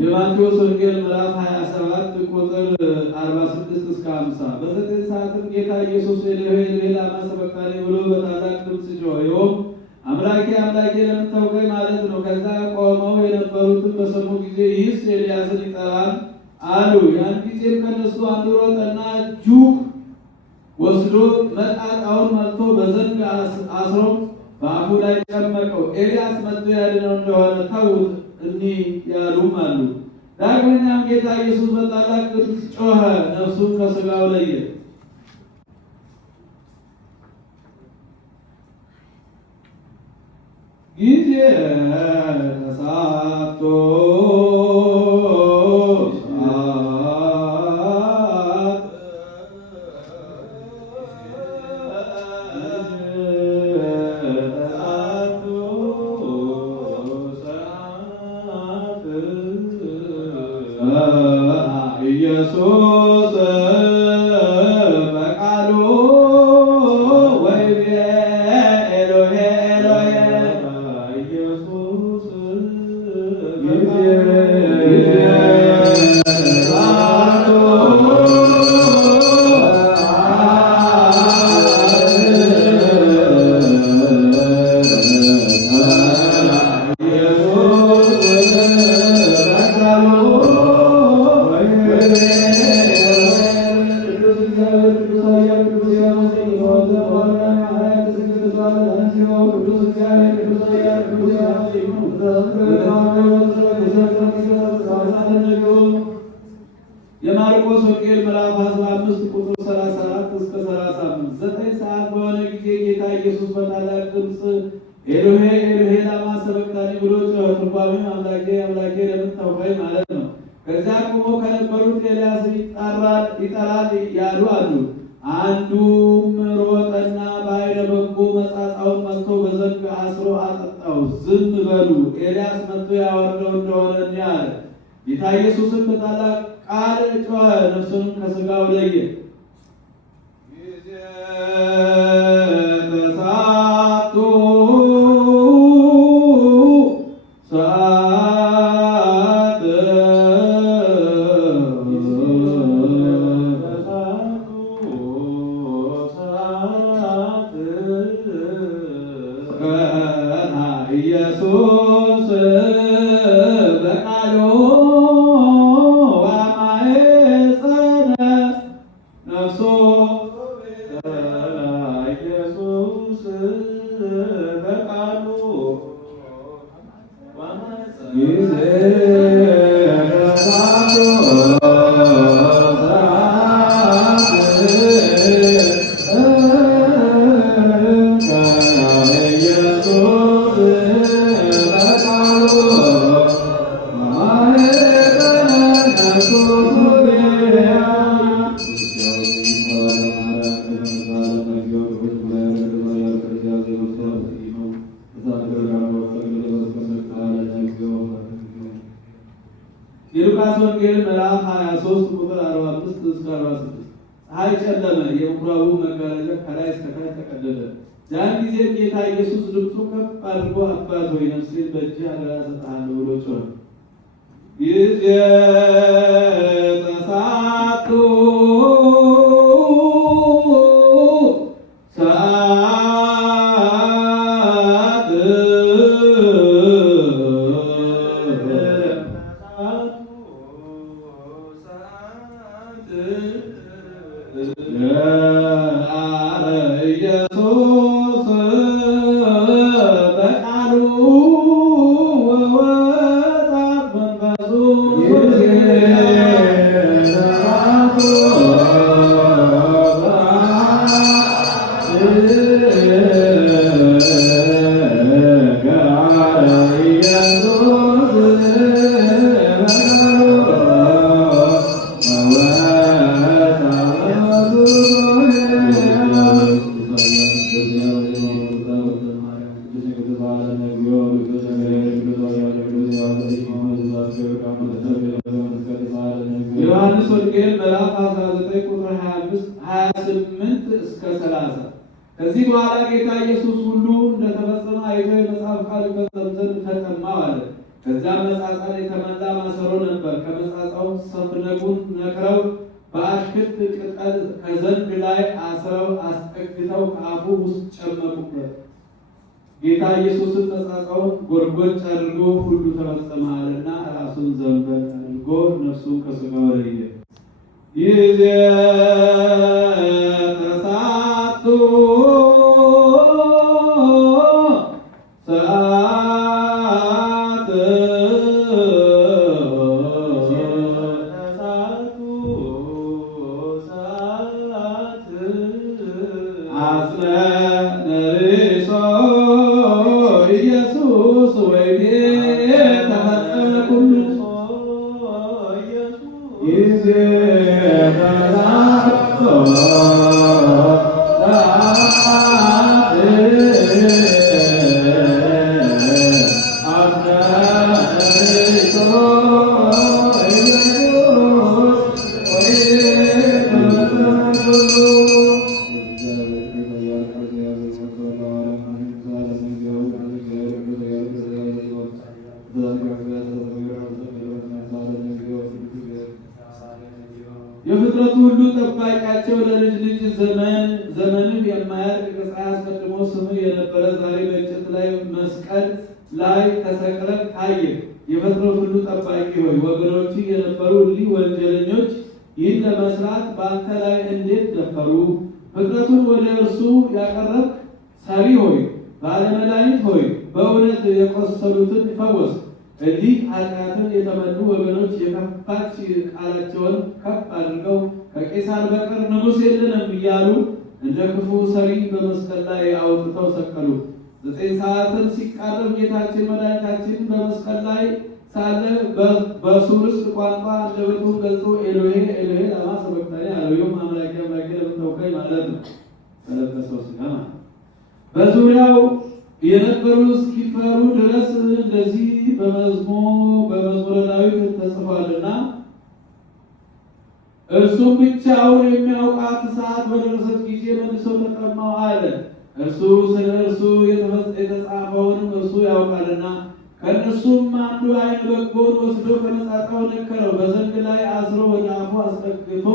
የማቴዎስ ወንጌል ምዕራፍ 27 ቁጥር 46 እስከ 50 በዘጠኝ ሰዓትም ጌታ ኢየሱስ ኤሎሄ ኤሎሄ ላማ ሰበቅታኒ ብሎ በታላቅ ድምፅ ጮኸ። ይኸውም አምላኬ አምላኬ ለምን ተውከኝ ማለት ነው። ከዛ ቆመው የነበሩትን በሰሙ ጊዜ ይህስ ኤልያስን ይጠራል አሉ። ያን ጊዜም ከነሱ አንዱ ሮጠና ጁክ ወስዶ መጣጣውን መልቶ በዘንግ አስሮ በአፉ ላይ ጨመቀው። ኤልያስ መጥቶ ያድነው እንደሆነ ተዉት እንዲህ ያሉም አሉ። ዳግመኛም ጌታ ኢየሱስ በታላቅ ድምፅ ጮኸ፣ ነፍሱን ከሥጋው ለየ። ጊዜ ተሳቶ ኢየሱስ በቃሉ ወይቤ ኤሎሄ ኤሎሄ ኢየሱስ የማርቆስ ወንጌል ምዕራፍ 15 ቁጥር 34 እስከ 35 ዘጠኝ ሰዓት በሆነ ጊዜ ጌታ ኢየሱስ በታላቅ ድምፅ ኤሎሄ ኤሎሄ ላማ ሰበቅታኒ ብሎ ጮኸ። ትርጓሜም አምላኬ አምላኬ ለምን ተውከኝ ማለት ነው። ከዚያ ቆመው ከነበሩት ኤልያስን ይጠራል ያሉ አሉ። አንዱም ሮጠና በዓይነ በጎ መጻጻውን መጥቶ በዘንግ አስሮ አጠጣው። ዝም በሉ ኤልያስ መጥቶ ያወርደው እንደሆነ እንዲህ አለ። ጌታ ኢየሱስም በታላቅ ቃል ጮኸ፣ ነፍሱንም ከሥጋው ለየ። ኢየሱስ በቃሉ ወማኅፀነ ነፍሶ ኢየሱስ በቃሉ የሉቃስ ወንጌል ምዕራፍ 23 ቁጥር 45 እስከ 46 ፀሐይ ጨለመ፣ የምኩራቡ መጋረጃ ከላይ እስከ ታች ተቀደደ። ያን ጊዜም ጌታ ኢየሱስ ድምፁን ከፍ አድርጎ አባት ሆይ ነፍሴን በእጅህ አደራ እሰጥሃለሁ ብሎ ጮኸ። ጊዜ ተሳቱ ሰዓት ኢየሱስ በቃሉ ወወጻት መንፈሱ ዮሐንስ ወንጌል ምዕራፍ 19 ቁጥር 28 እስከ 30 ከዚህ በኋላ ጌታ ኢየሱስ ሁሉ እንደተፈጸመ አይቶ የመጽሐፍ ቃል ይፈጸም ዘንድ ተጠማሁ አለ። ከዚያም መጻጻን የተመላ ማሰሮ ነበር። ከመጻጻው ሰፍነጉን ነክረው በአሽክት ቅጠል ከዘንግ ላይ አስረው አስጠግተው ከአፉ ውስጥ ጨመቁበት። ጌታ ኢየሱስን መጻጻውን ጎርጎጭ አድርጎ ሁሉ ተፈጸመ አለና ራሱን ዘንበል አድርጎ ነፍሱን ከሥጋው ለየ። ጊዜ ተሳቱ ሰዓት አጽነንሪሶ ኢየሱስ ወይኔ ተፈጸመ ኩሉ ጊዜ ተሳቱ የፍጥረቱ ሁሉ ጠባቂያቸው ለልጅ ልጅ ዘመንም የማያልቅ ከፀሐይ አስቀድሞ ስምህ የነበረ ዛሬ በእንጨት ላይ መስቀል ላይ ተሰቅለህ ታየህ። የፍጥረቱ ሁሉ ጠባቂ ሆይ ወገኖች የነበሩ እሊህ ወንጀለኞች ይህን ለመስራት በአንተ ላይ እንዴት ደፈሩ? ፍጥረቱን ወደ እርሱ ያቀረብክ ሰሪ ሆይ ባለመድኃኒት ሆይ በእውነት የቆሰሉትን ፈወስ። እንዲህ ኃጢአትን የተመሉ ወገኖች የከፋች ቃላቸውን ከፍ አድርገው ከቄሳር በቀር ንጉሥ የለንም እያሉ እንደ ክፉ ሰሪ በመስቀል ላይ አውጥተው ሰቀሉ። 9 ሰዓትን ሲቃረብ ጌታችን መድኃኒታችን በመስቀል ላይ ሳለ በሱርስ ቋንቋ አንደበቱን ገልጾ ኤሎሄ ኤሎሄ ላማ ሰበቅታኒ አለው። ይህም አምላኬ አምላኬ ለምን ተውከኝ ማለት ነው። በለበሰው ሥጋ ማለት በዙሪያው የነበሩ እስኪፈሩ ድረስ እንደዚህ በመዝሙረ ዳዊት ተጽፏልና እርሱም ብቻውን የሚያውቃት ሰዓት በደረሰች ጊዜ መልሶ ተጠማሁ አለ። እርሱ ስለ እርሱ የተጻፈውንም እርሱ ያውቃልና። ከእነርሱም አንዱ ዓይነ በጎን ወስዶ ከመጻጻው ነከረው፣ በዘንግ ላይ አስሮ ወደ አፉ አስጠግቶ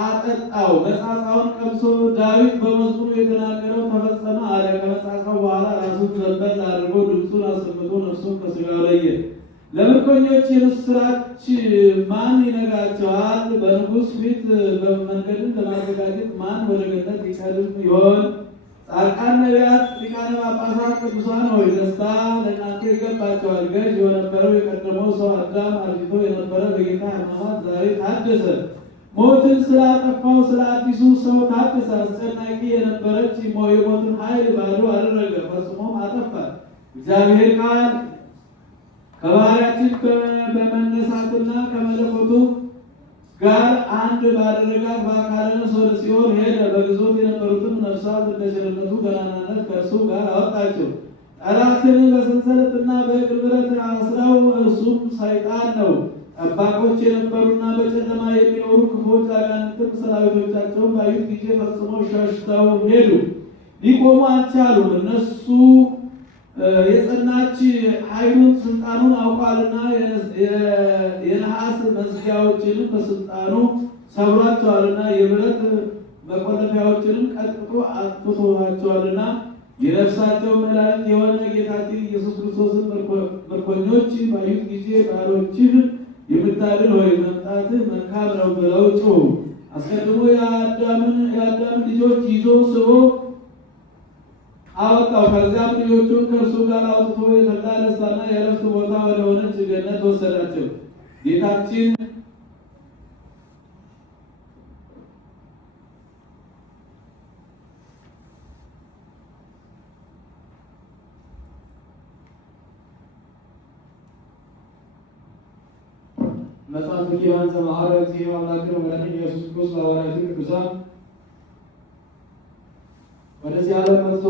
አጠጣው። መጻጻውን ቀምሶ ዳዊት በመዝሙሩ የተናገረው ተፈጸመ አለ። ከመጻጻው በኋላ ራሱን ዘንበል አድርጎ ድምፁን አሰምቶ ነፍሱን ከሥጋው ለየ። ለምርኮኞች የምስራች ማን ይነግራቸዋል? በንጉሥ ፊት መንገድን ለማዘጋጀት ማን ወደ ገነት ይቀድም ይሆን? ጻድቃን ነቢያት፣ ሊቃነ ጳጳሳት፣ ቅዱሳን ሆይ ደስታ ለእናንተ ይገባቸዋል። ገዥ የነበረው የቀደመው ሰው አዳም አርጅቶ የነበረ በጌታ ሕማማት ዛሬ ታደሰ። ሞትን ስላጠፋው ስለ አዲሱ ሰው ታደሰ። አስጨናቂ የነበረች የሞትን ኃይል ባዶ አደረገ፣ ፈጽሞም አጠፋት። እግዚአብሔር ቃል ከባህሪያችን በመነሳትና ከመለኮቱ ጋር አንድ ባደረጋት በአካለ ነፍስ ወደ ሲኦል ሄደ። በግዞት የነበሩትን ነፍሳት እንደ ቸርነቱ ገናናነት ከእርሱ ጋር አወጣቸው። ጠላትን በሰንሰለትና በእግር ብረት አስረው፣ እርሱም ሰይጣን ነው። ጠባቆች የነበሩና በጨለማ የሚኖሩ ክፉዎች አጋንንትም ሰራዊቶቻቸውን ባዩት ጊዜ ፈጽመው ሸሽተው ሄዱ፣ ሊቆሙ አልቻሉም። እነሱ የጸናች ኃይሉን ስልጣኑን አውቋልና የነሐስ መዝጊያዎችንም በስልጣኑ ሰብሯቸዋልና የብረት መቆለፊያዎችንም ቀጥቅጦ አጥፍቶባቸዋልና የነፍሳቸው መድኃኒት የሆነ ጌታችን ኢየሱስ ክርስቶስን ምርኮኞች ባዩት ጊዜ ባሮችህ የምታድን ሆይ መምጣትህ መልካም ነው ብለው ጮኹ። አስቀድሞ የአዳምን ልጆች ይዞ ስቦ አወጣው። ከዚያም ልጆቹን ከእርሱ ጋር አውጥቶ የተድላ ደስታና የዕረፍት ቦታ ወደ ሆነች ገነት ወሰዳቸው። ጌታችን መጽሐፍ ኪዳን ዘማኅበረ እግዚእ አምላክነ ወመድኃኒነ ኢየሱስ ክርስቶስ ለሐዋርያቱ ቅዱሳን ወደዚህ ዓለም መጥቶ